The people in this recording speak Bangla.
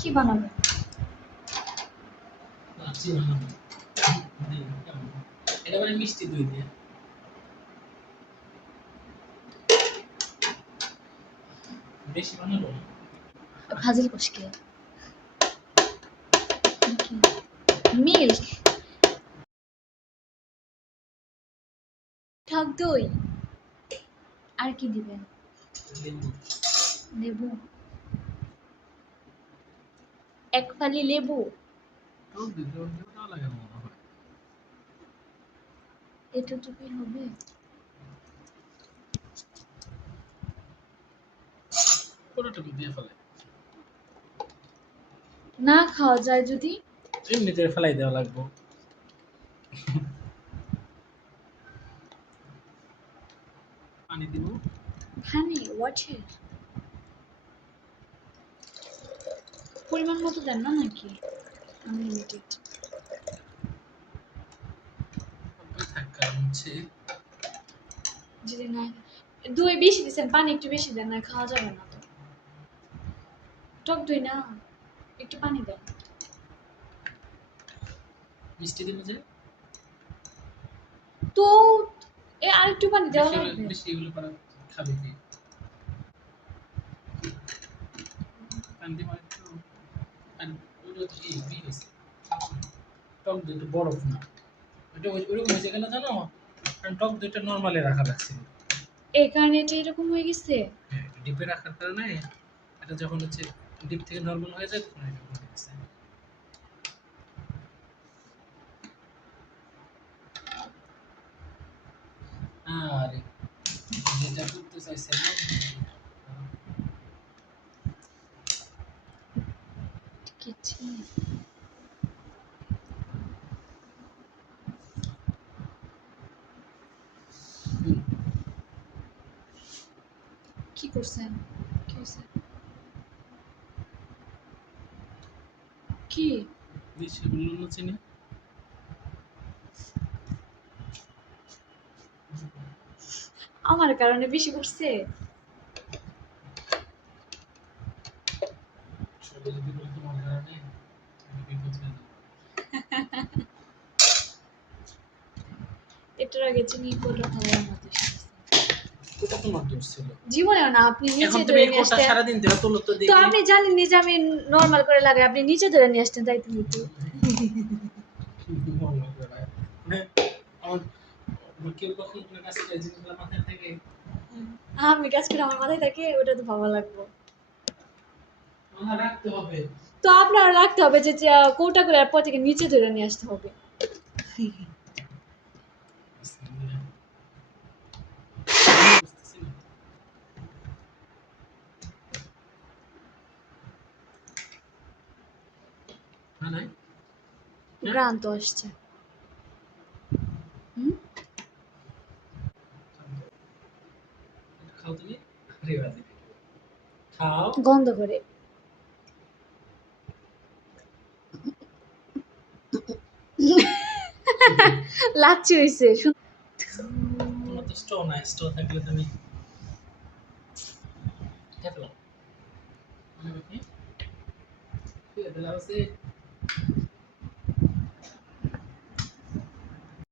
কি বানাবেন? লাচ্ছি বানাবো। এটা মানে মিষ্টি দই দিয়ে। বেশি বানাবো না। ফাজিল কোশকে মিল্ক টক দই আর কি দিবেন? লেবু। লেবু, এক ফালি লেবু। টক দই দেওয়া লাগে মনে হয়। এতটুকুই হবে? পুরোটুকু দিয়ে ফেলে। না খাওয়া যায় যদি? এমনিতে ফেলাই দেওয়া লাগবে। পানি দিব। পানি, ওয়াটার পরিমাণ মতো দেন না নাকি? আনলিমিটেড। যদি না দই বেশি দিচ্ছেন, পানি একটু বেশি দেন, না খাওয়া যাবে না তো। টক দই না, একটু পানি দেন। মিষ্টি দিব যে? তো আর একটু পানি দেওয়া লাগবে। বেশি এগুলো পারা খাবে কি? পানি দিব একটু। আর ওটা কি হয়েছে? টক দই তো বরফ না। এটা ওইরকম হয়েছে কেন জানো? কারণ টক দইটা নর্মালি রাখা লাগছিল। এই কারণে এটা এরকম হয়ে গেছে। হ্যাঁ, ডিপে রাখার কারণে এটা যখন হচ্ছে ডিপ থেকে নরমাল হয়ে যায় তখন এরকম হয়ে গেছে। আরে যেটা করতে চাইছে না কিছু কি করছেন? কি হয়েছে? কি বেশি বললো চিনি আমার কারণে বেশি করছে? সবাই যদি বলে তোমার কারণে আমি বিপদ হয়ে যাবো। এটার আগে চিনি কোটা খাওয়ার মতো ওটা তোমার দোষ ছিল। জীবনেও না, আপনি নিচে এখন তুমি ধরে এই নিয়ে কোটা আসতেন। সারাদিন ধরে তোলো তো তো দেখি। আপনি জানেন যে আমি নরমাল করে লাগাই, আপনি নিচে ধরে নিয়ে আসতেন, তাই তো নিতে। আমার কেউ কখন কোনো কাজ করে জিনিসগুলো মাথায় থাকে। আমি কাজ করে আমার মাথায় থাকে, ওটা তো ভালো লাগবে। মাথা রাখতে হবে। তো আপনার রাখতে হবে যে কোটা করে পর থেকে নিচে ধরে নিয়ে আসতে হবে। গ্রান তো আসছে। খাও তুমি রেওয়াজি খাও গন্ধ করে লাচ্ছি হইছে। তোমার তো স্টো না, স্টো থাকলে তুমি খেতে পারো। ঠিক আছে,